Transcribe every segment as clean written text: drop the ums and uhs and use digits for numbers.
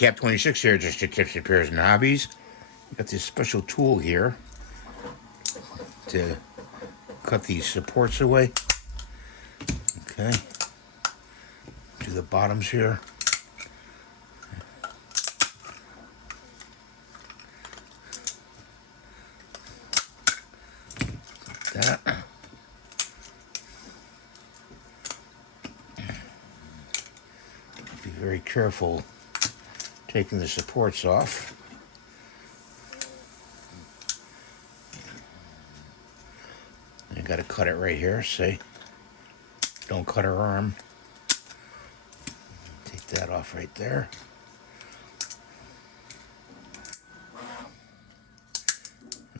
Gap 26 here, just your tips, repairs, and hobbies. Got this special tool here to cut these supports away. Okay. Do the bottoms here. Like that. Be very careful taking the supports off. You got to cut it right here. See? Don't cut her arm. Take that off right there.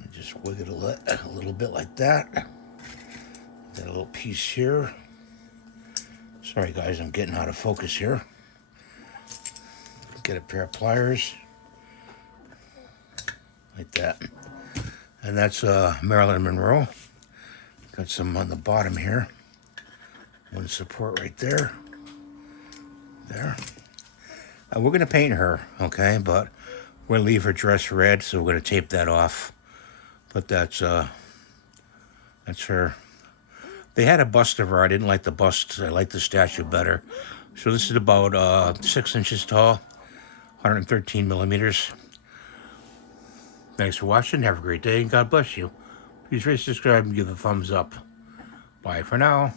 And just wiggle it a little bit like that. Got a little piece here. Sorry guys, I'm getting out of focus here. Get a pair of pliers. Like that. And that's Marilyn Monroe. Got some on the bottom here. One support right there. There. And we're going to paint her, okay? But we're going to leave her dress red, so we're going to tape that off. But that's her. They had a bust of her. I didn't like the bust. I like the statue better. So this is about 6 inches tall, 113 millimeters. Thanks for watching. Have a great day, and God bless you. Please rate, subscribe, and give a thumbs up. Bye for now.